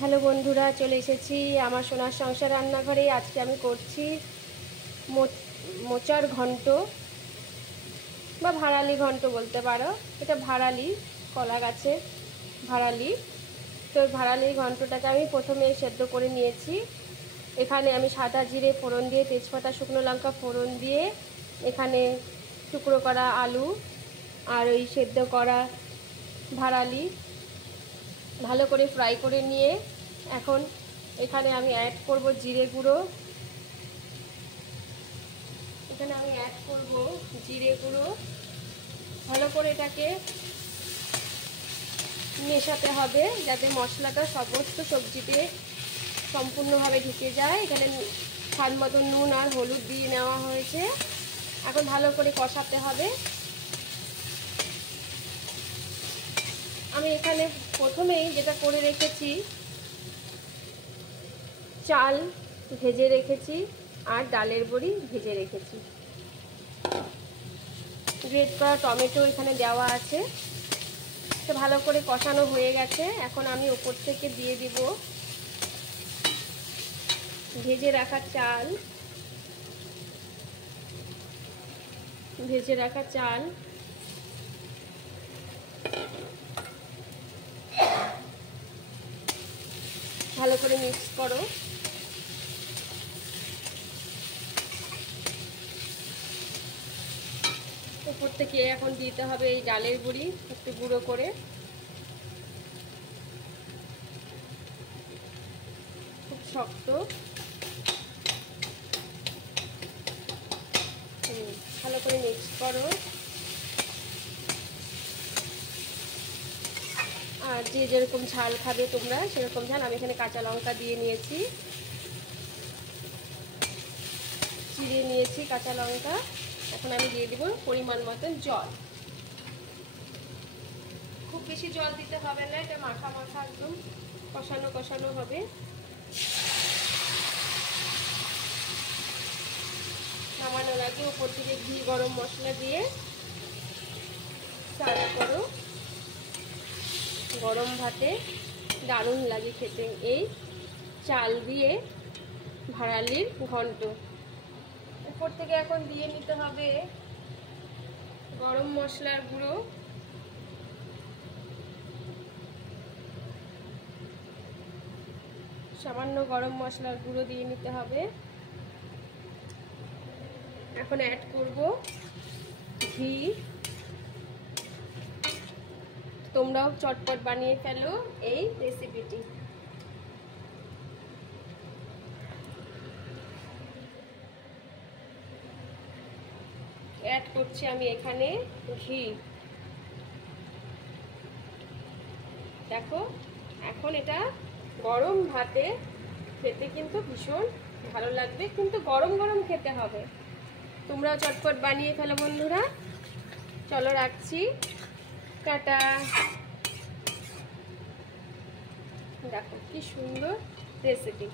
Hello বন্ধুরা, চলে এসেছি আমার সোনার সংসার রান্নাঘরে। আজকে আমি করছি মোচার ঘন্ট বা ভাড়ালি ঘন্ট বলতে পারো। এটা ভাড়ালি, কলা গাছের ভাড়ালি। তো ভাড়ালি ঘন্টটাকে আমি প্রথমে সেদ্ধ করে নিয়েছি। এখানে আমি সাদা জিরে ফোড়ন দিয়ে, তেজপাতা, শুকনো লঙ্কা ফোড়ন দিয়ে, এখানে টুকরো করা আলু আর ওই সেদ্ধ করা ভাড়ালি ভালো করে ফ্রাই করে নিয়ে এখন এখানে আমি অ্যাড করব জিরে গুঁড়ো। এখানে আমি অ্যাড করব জিরে গুঁড়ো। ভালো করে এটাকে মেশাতে হবে যাতে মশলাটা সমস্ত সবজিতে সম্পূর্ণভাবে ঢুকে যায়। এখানে স্বাদ মতো নুন আর হলুদ দিয়ে নেওয়া হয়েছে। এখন ভালো করে কষাতে হবে। আমি এখানে প্রথমেই যেটা করে রেখেছি, চাল ভেজে রেখেছি আর ডালের বড়ি ভেজে রেখেছি। গ্রেট করা টমেটো এখানে দেওয়া আছে। তো ভালো করে কষানো হয়ে গেছে। এখন আমি উপর থেকে দিয়ে দিব ভেজে রাখা চাল। ভালো করে মিক্স করো। উপর থেকে এখন দিতে হবে এই ডালের গুঁড়ি একটু গুঁড়ো করে। খুব শক্ত। ভালো করে মিক্স করো। আর যে যেরকম ঝাল খাবে তোমরা সেরকম ঝাল। আমি এখানে কাঁচা লঙ্কা দিয়ে নিয়েছি, চিড়ে নিয়েছি কাঁচা লঙ্কা। এখন আমি দিয়ে দিব পরিমাণ মতন জল। খুব বেশি জল দিতে হবে না, এটা মাখা মাখা একদম কষানো কষানো হবে। নামানোর আগে উপর থেকে ঘি গরম মশলা দিয়ে সার্ভ করো। গরম ভাতে দারুণ লাগে খেতে এই চাল দিয়ে ভাড়ালির ঘন্ট। উপর থেকে এখন দিয়ে নিতে হবে গরম মশলার গুঁড়ো। সামান্য গরম মশলার গুঁড়ো দিয়ে নিতে হবে। এখন অ্যাড করব ঘি। তোমরাও চটপট বানিয়ে ফেলো এই রেসিপিটি। অ্যাড করছি আমি এখানে ঘি। দেখো, এখন এটা গরম ভাতে খেতে কিন্তু ভীষণ ভালো লাগবে, কিন্তু গরম গরম খেতে হবে। তোমরাও চটপট বানিয়ে ফেলো বন্ধুরা। চলো রাখছি, টাটা। দেখো কি সুন্দর রেসিপি।